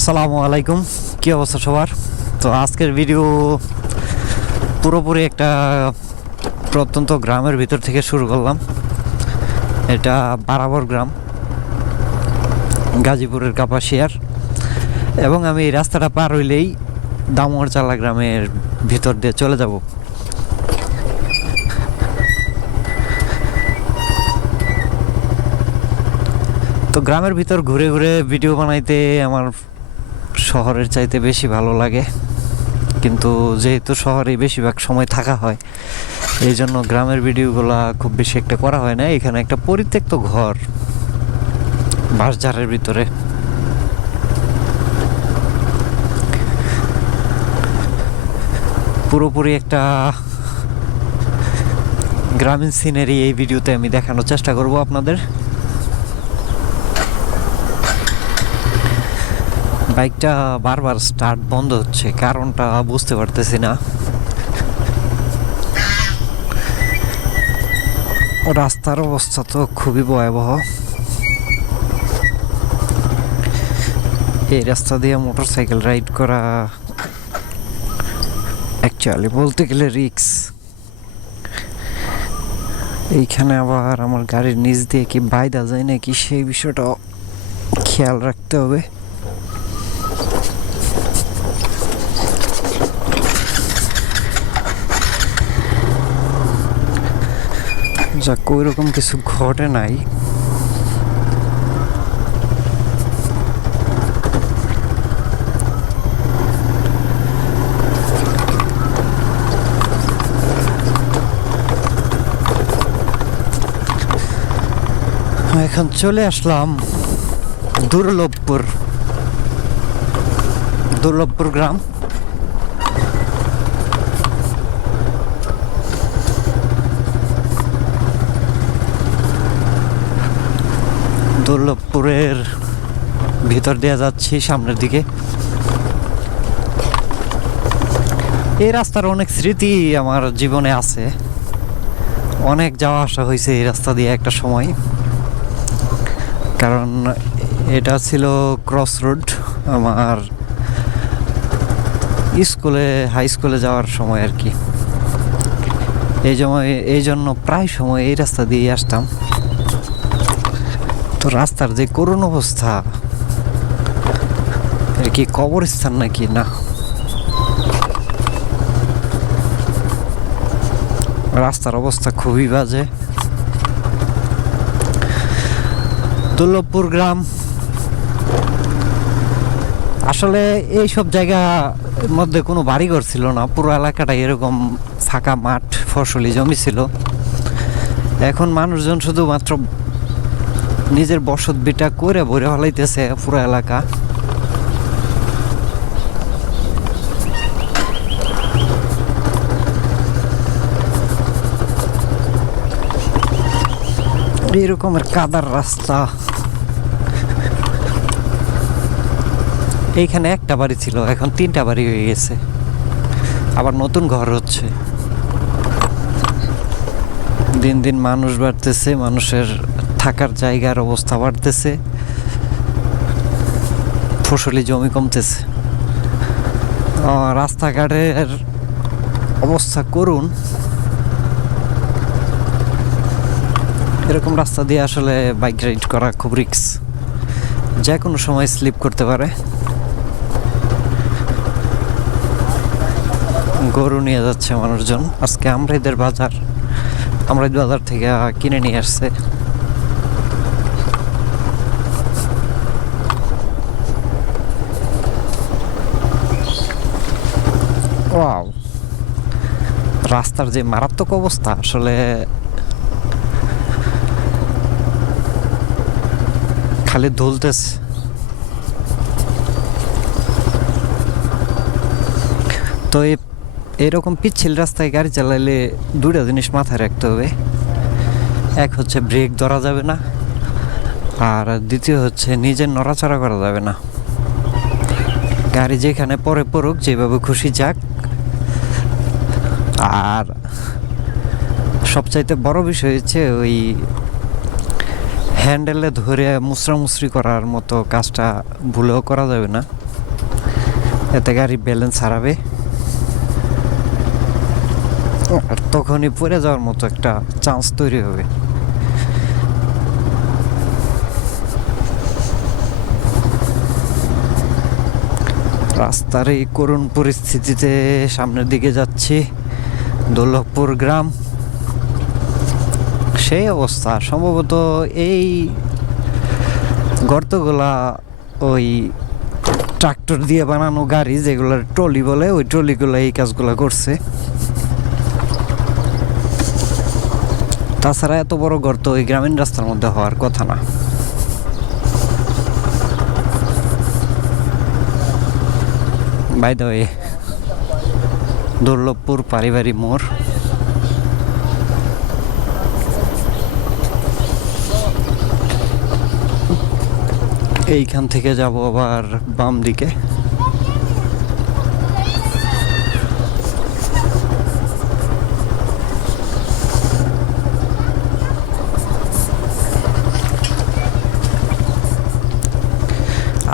আসসালামু আলাইকুম, কী অবস্থা সবার? তো আজকের ভিডিও পুরোপুরি একটা প্রত্যন্ত গ্রামের ভিতর থেকে শুরু করলাম। এটা বারাবর গ্রাম, গাজীপুরের কাপাসিয়ার, এবং আমি এই রাস্তাটা পার হইলেই দামোয়ারচালা গ্রামের ভিতর দিয়ে চলে যাব। তো গ্রামের ভিতর ঘুরে ঘুরে ভিডিও বানাইতে আমার শহরের চাইতে বেশি ভালো লাগে, কিন্তু যেহেতু শহরে বেশিরভাগ সময় থাকা হয়, এই জন্য গ্রামের ভিডিওগুলো খুব বেশি একটা করা হয় না। এখানে একটা পরিত্যক্ত ঘর বাঁশঝাড়ের ভিতরে, পুরোপুরি একটা গ্রামীণ সিনারি এই ভিডিওতে আমি দেখানোর চেষ্টা করব আপনাদের। বাইকটা বারবার স্টার্ট বন্ধ হচ্ছে, কারণটা বুঝতে পারতেছি না। রাস্তার অবস্থা তো খুবই ভয়াবহ। এই রাস্তা দিয়ে মোটরসাইকেল রাইড করা অ্যাকচুয়ালি বলতে গেলে রিস্ক। এইখানে আবার আমার গাড়ির নিচ দিয়ে কি বাইদা যায় নাকি, সেই বিষয়টা খেয়াল রাখতে হবে। যাক, ওইরকম কিছু ঘটে নাই। এখন চলে আসলাম দুর্লভপুর গ্রাম। দুর্লভপুরের ভিতর দিয়ে যাচ্ছি সামনের দিকে। এই রাস্তার অনেক স্মৃতি আমার জীবনে আছে, অনেক যাওয়া আসা হয়েছে এই রাস্তা দিয়ে একটা সময়, কারণ এটা ছিল ক্রস রোড আমার স্কুলে, হাই স্কুলে যাওয়ার সময় আর কি। এই জন্য প্রায় সময় এই রাস্তা দিয়ে আসতাম। তো রাস্তার যে করুণ অবস্থা, এর কি কবরস্থান নাকি না, রাস্তার অবস্থা খুবই বাজে। দুর্লভপুর গ্রাম আসলে এইসব জায়গার মধ্যে কোনো বাড়িঘর ছিল না, পুরো এলাকাটা এরকম ফাঁকা মাঠ, ফসলি জমি ছিল। এখন মানুষজন শুধুমাত্র নিজের বসত বিটা করে ভরে ফেলাইতেছে পুরো এলাকা। এইরকমের কাদার রাস্তা। এইখানে একটা বাড়ি ছিল, এখন 3টা বাড়ি হয়ে গেছে, আবার নতুন ঘর হচ্ছে। দিন দিন মানুষ বাড়তেছে, মানুষের থাকার জায়গার অবস্থা বাড়তেছে, ফসলি জমি কমতেছে, রাস্তাঘাটের অবস্থা করুন। এরকম রাস্তা দিয়ে আসলে বাইক রাইড করা খুব রিস্ক, যে কোনো সময় স্লিপ করতে পারে। গরু নিয়ে যাচ্ছে মানুষজন, আজকে আমরাইদ বাজার থেকে কিনে নিয়ে আসছে। ওয়াও, রাস্তার যে মারাত্মক অবস্থা, আসলে খালি ধুলতেছে। তো এরকম পিচ্ছিল রাস্তায় গাড়ি চালাইলে 2টা জিনিস মাথায় রাখতে হবে। এক হচ্ছে ব্রেক ধরা যাবে না, আর দ্বিতীয় হচ্ছে নিজের নড়াচড়া করা যাবে না। গাড়ি যেখানে পরে পড়ুক, যেভাবে খুশি যাক। আর সবচাইতে বড় বিষয় হচ্ছে ওই হ্যান্ডেলে ধরে মুচড়ামুচড়ি করার মতো কাজটা ভুলেও করা যাবে না। এতে গাড়ি ব্যালেন্স হারাবে, আর তখনই পড়ে যাওয়ার মতো একটা চান্স তৈরি হবে। রাস্তার এই করুণ পরিস্থিতিতে সামনের দিকে যাচ্ছি। দুর্লভপুর গ্রাম, সেই অবস্থা। সম্ভবত এই গর্তগুলা ওই ট্রাক্টর দিয়ে বানানো গাড়ি, যেগুলোর ট্রলি বলে, ওই ট্রলিগুলো এই কাজগুলো করছে। তাছাড়া এত বড় গর্ত ওই গ্রামীণ রাস্তার মধ্যে হওয়ার কথা না। বাই দ্য ওয়ে, দুর্লভপুর পারিবারিক মোড়। এইখান থেকে যাব আবার বাম দিকে।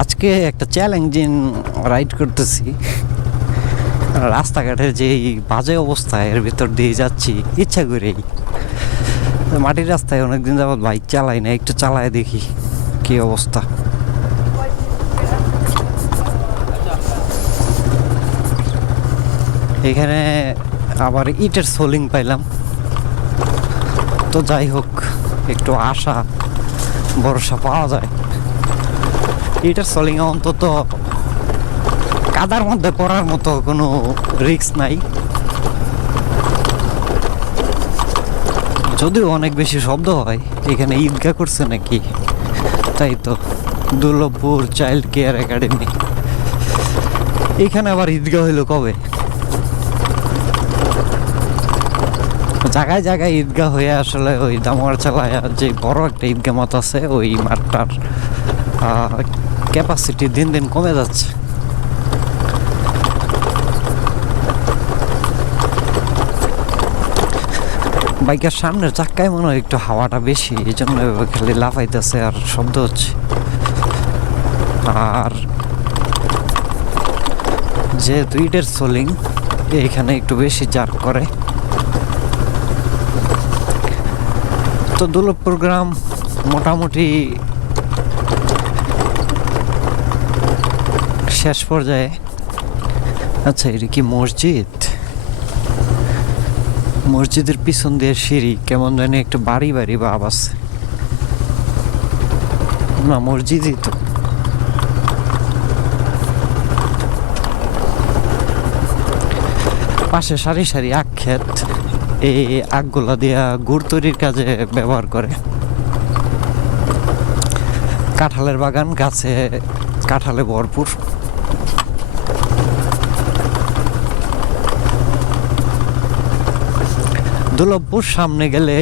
আজকে একটা চ্যালেঞ্জিং রাইড করতেছি। রাস্তাঘাটের যে বাজে অবস্থা, এর ভিতর দিয়ে যাচ্ছি ইচ্ছা করেই। মাটির রাস্তায় অনেকদিন যাবত বাইক চালাই না, একটু চালায় দেখি কি অবস্থা। এখানে আবার ইটের সোলিং পাইলাম, তো যাই হোক, একটু আশা ভরসা পাওয়া যায়। ইটের সোলিং অন্তত কাদার মধ্যে পড়ার মতো কোনো রিস্ক নাই, যদিও অনেক বেশি শব্দ হয়। এখানে ঈদগাহ করছে নাকি, তাই তো। দুর্লভপুর চাইল্ড কেয়ার একাডেমি, এখানে আবার ঈদগাহ হইলো কবে? জায়গায় জায়গায় ঈদগাহ হয়ে আসলে ওই দামোয়ার চালায় যে বড় একটা ঈদগাহ মাঠ আছে, ওই মাঠটার ক্যাপাসিটি দিন দিন কমে যাচ্ছে। বাইকের সামনের চাক্কায় মনে হয় একটু হাওয়াটা বেশি, এই জন্য খালি লাফাইতেছে আর শব্দ হচ্ছে। আর যে দুইটার সোলিং এখানে একটু বেশি জার্ক করে। তো দুর্লভপুর গ্রাম মোটামুটি শেষ পর্যায়ে। আচ্ছা, এটা কি মসজিদ? মসজিদের পিছন দিয়ে সিঁড়ি, কেমন জানি একটা বাড়ি বাড়ি ভাব আছে। না, মসজিদই তো। পাশে সারি সারি আখ ক্ষেত, এই আখগুলা দিয়া গুড় তৈরির কাজে ব্যবহার করে। কাঁঠালের বাগান, গাছে কাঁঠালে ভরপুর। দুর্লভপুর সামনে গেলে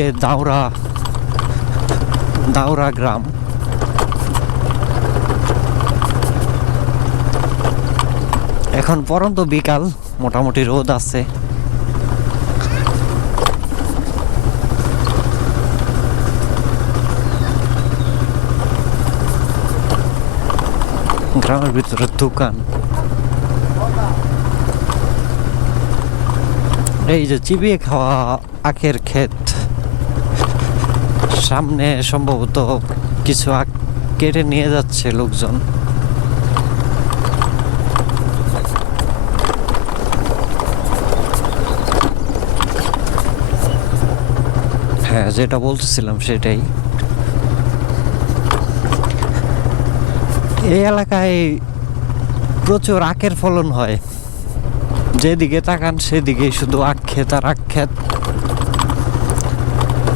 দাউরা গ্রাম। এখন পরন্ত বিকাল, মোটামুটি রোদ আছে। গ্রামের ভিতরে দোকান, এই যে চিবিয়ে খাওয়া আখের ক্ষেত। সামনে সম্ভবত কিছু আখ কেটে নিয়ে যাচ্ছে লোকজন। হ্যাঁ, যেটা বলতেছিলাম সেটাই। এই এলাকায় প্রচুর আখের ফলন হয়, যেদিকে তাকান সেদিকে শুধু আখ ক্ষেত আর আখ ক্ষেত।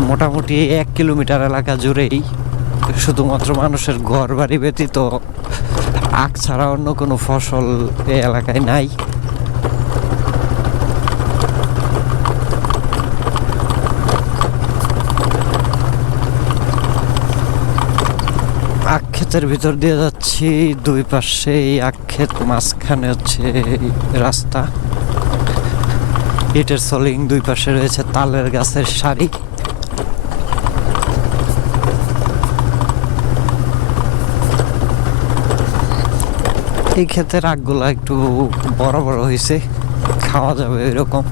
মোটামুটি 1 কিলোমিটার এলাকা জুড়েই শুধুমাত্র মানুষের ঘর বাড়ি ব্যতীত আখ ছাড়া অন্য কোনো ফসল এই এলাকায় নাই। আখ ক্ষেতের ভিতর দিয়ে যাচ্ছি, দুই পাশে আখ ক্ষেত, মাঝখানে হচ্ছে রাস্তা, ইটের সোলিং, দুই পাশে রয়েছে তালের গাছের সারি। এই ক্ষেতের আখগুলা একটু বড় বড় হয়েছে, খাওয়া যাবে এরকম।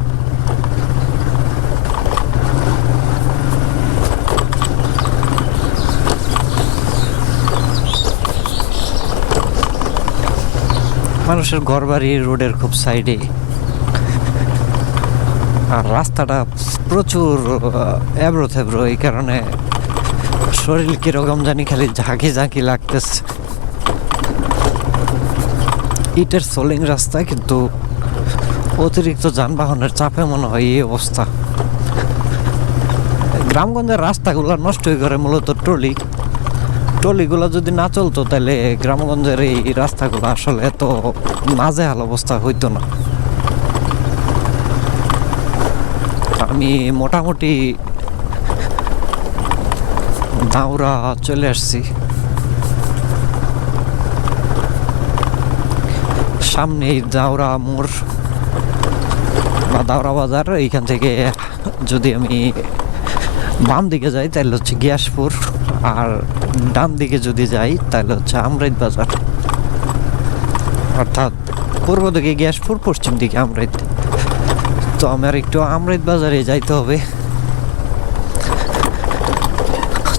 মানুষের ঘরবাড়ি রোডের খুব সাইডে, আর রাস্তাটা প্রচুর এবড়ো থেবড়ো, এই কারণে শরীর কিরকম জানি খালি ঝাঁকি ঝাঁকি লাগতেছে। ইটের সোলিং রাস্তা, কিন্তু অতিরিক্ত যানবাহনের চাপে মনে হয় এই অবস্থা। গ্রামগঞ্জের রাস্তাগুলো নষ্ট হয়ে করে মূলত ট্রলিগুলো যদি না চলতো তাহলে গ্রামগঞ্জের এই রাস্তাগুলো আসলে এত নাজেহাল অবস্থা হইতো না। আমি মোটামুটি দাউরা চলে আসছি। সামনেই দাউরা মোড় বা দাউরা বাজার। এইখান থেকে যদি আমি বাম দিকে যাই তাহলে হচ্ছে গিয়াসপুর, আর ডান দিকে যদি যাই তাহলে হচ্ছে আমরাইত বাজার। অর্থাৎ পূর্ব দিকে গিয়াসপুর, পশ্চিম দিকে আমরাইত। তো আমার একটু আমরাইত বাজারে যাইতে হবে।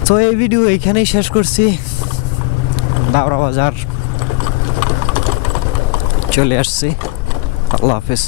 তো এই ভিডিও এইখানেই শেষ করছি। দাউরা বাজার চলে আসছি। আল্লাহ হাফেজ।